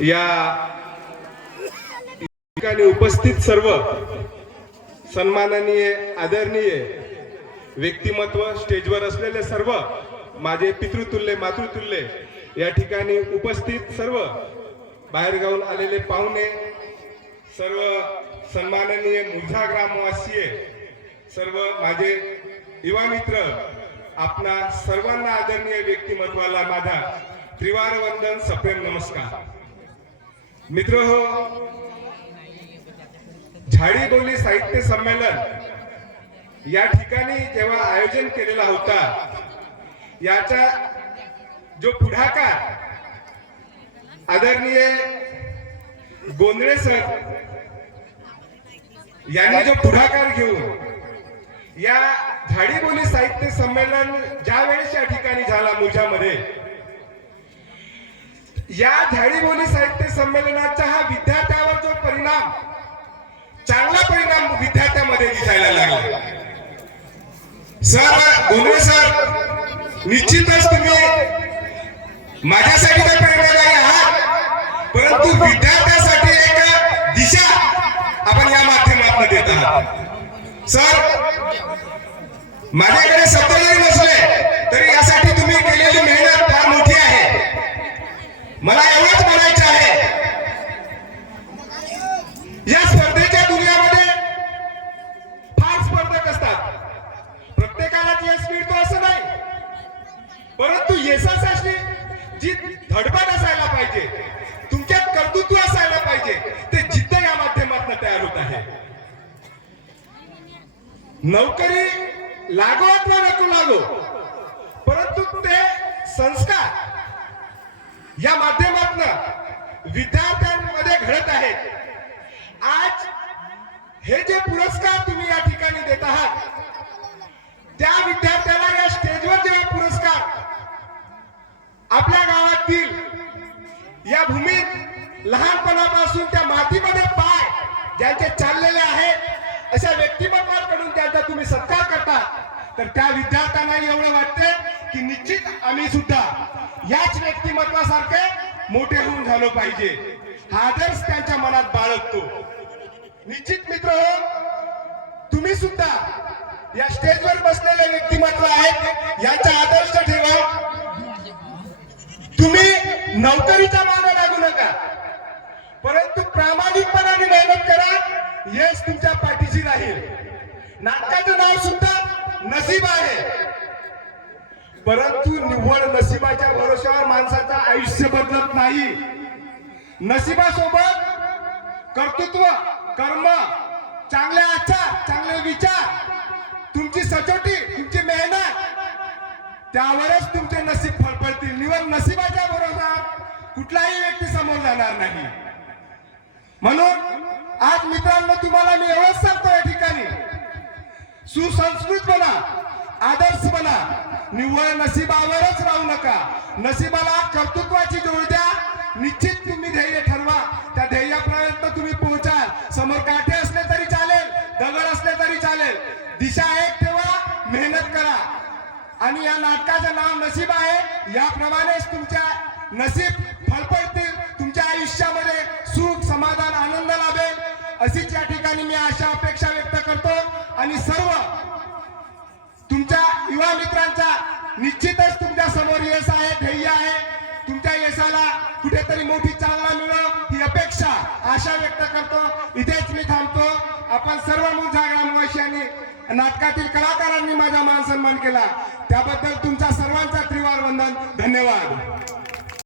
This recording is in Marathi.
या ठिकाणी उपस्थित सर्व सन्माननीय आदरणीय व्यक्तिमत्व स्टेजवर असलेले सर्व माझे पितृतुल्य मातृतुल्य या ठिकाणी उपस्थित सर्व बाहेरगावून आलेले पाहुणे सर्व सन्माननीय मुझा ग्रामवासीय सर्व माझे युवा मित्र आपणा सर्वांना आदरणीय व्यक्तिमत्वाला माझा त्रिवार वंदन सप्रेम नमस्कार. मित्र हो झाडी बोली साहित्य संमेलन या ठिकाणी जेव्हा आयोजन केलेला होता याचा जो पुढाकार आदरणीय गोंधळे सर यांनी जो पुढाकार घेऊन या झाडी बोली साहित्य संमेलन ज्या वेळेस या ठिकाणी झाला मुजामध्ये या झाडीबोली साहित्य संमेलनाचा हा विद्यार्थ्यावर जो परिणाम चांगला परिणाम विद्यार्थ्यामध्ये दिसायला लागला. सर गोंधळे सर निश्चितच तुम्ही माझ्यासाठी तर प्रेरणादायी आहात परंतु विद्यार्थ्यासाठी एक दिशा आपण या माध्यमातून देत आहात. सर माझ्याकडे शब्द जरी नसले तरी यासाठी तुम्ही केलेली मेहनत फार मोठी मला एवढंच बोलायचं आहे. या स्पर्धेच्या दुनियामध्ये फार स्पर्धक असतात. प्रत्येकाला यश मिळतो असं नाही. परंतु यशासाठी जी धडपड असायला पाहिजे तुमच्यात कर्तृत्व असायला पाहिजे ते जिद्द या माध्यमातून तयार होत आहे. नोकरी लागो अथवा नको लागो परंतु ते संस्कार या माध्यमातून विद्यार्थ्यांमध्ये घडत आहेत आज हे जे पुरस्कार तुम्ही या ठिकाणी देत आहात त्या विद्यार्थ्याला या स्टेजवर जेव्हा पुरस्कार आपल्या गावातील या भूमीत लहानपणापासून त्या मातीमध्ये पाय ज्यांचे चाललेले आहेत अशा व्यक्तिमत्वांकडून त्यांचा तुम्ही सत्कार करता तर त्या विद्यार्थ्यांना एवढं वाटते की निश्चित आम्ही सुद्धा याच व्यक्तिमत्वासारखे मोठे होऊन झालो पाहिजे. हा आदर्श त्यांच्या मनात बाळगतो. निश्चित मित्र हो तुम्ही सुद्धा या स्टेजवर बसलेले व्यक्तिमत्व आहेत यांचा आदर्श ठेवा. तुम्ही नोकरीच्या मागे लागू नका. परंतु प्रामाणिकपणाने मेहनत करा यश तुमच्या पाठीशी राहील. नाटकाचं नाव सुद्धा नसीब आहे. परंतु निव्वळ नशिबाच्या भरोश्यावर माणसाचं आयुष्य बदलत नाही. नशिबासोबत कर्तृत्व कर्म चांगले आचार चांगले विचार तुमची सचोटी तुमची मेहनत त्यावरच तुमचे नसीब फळफळतील निवड नशिबाच्या भरोसा कुठलाही व्यक्ती समोर जाणार नाही. म्हणून आज मित्रांनो तुम्हाला मी एवढंच सांगतो या ठिकाणी. सुसंस्कृत बना आदर्श बना. निव्वळ नशिबावरच राहू नका. नशिबाला कर्तृत्वाची जोड द्या. निश्चित तुम्ही ध्येय ठरवा. त्या ध्येयापर्यंत तुम्ही पोहोचाल. समोर काठे असले तरी चालेल दगड असले तरी चालेल. दिशा एक ठेवा मेहनत करा. आणि या नाटकाचं नाव नसीब आहे. याप्रमाणेच तुमच्या नसीब फळफळतील तुमच्या आयुष्यामध्ये सुख समाधान आनंद लाभेल. अशीच या ठिकाणी मी आशा अपेक्षा व्यक्त करतो. आणि सर्व निश्चितच तुमच्यासमोर यश आहे ध्येय आहे. तुमच्या यशाला कुठेतरी मोठी चालना मिळो ही अपेक्षा आशा व्यक्त करतो. इथेच मी थांबतो. आपण सर्व मुझा ग्रामवासियांनी नाटकातील कलाकारांनी माझा मान सन्मान केला. त्याबद्दल तुमचा सर्वांचा त्रिवार वंदन. धन्यवाद.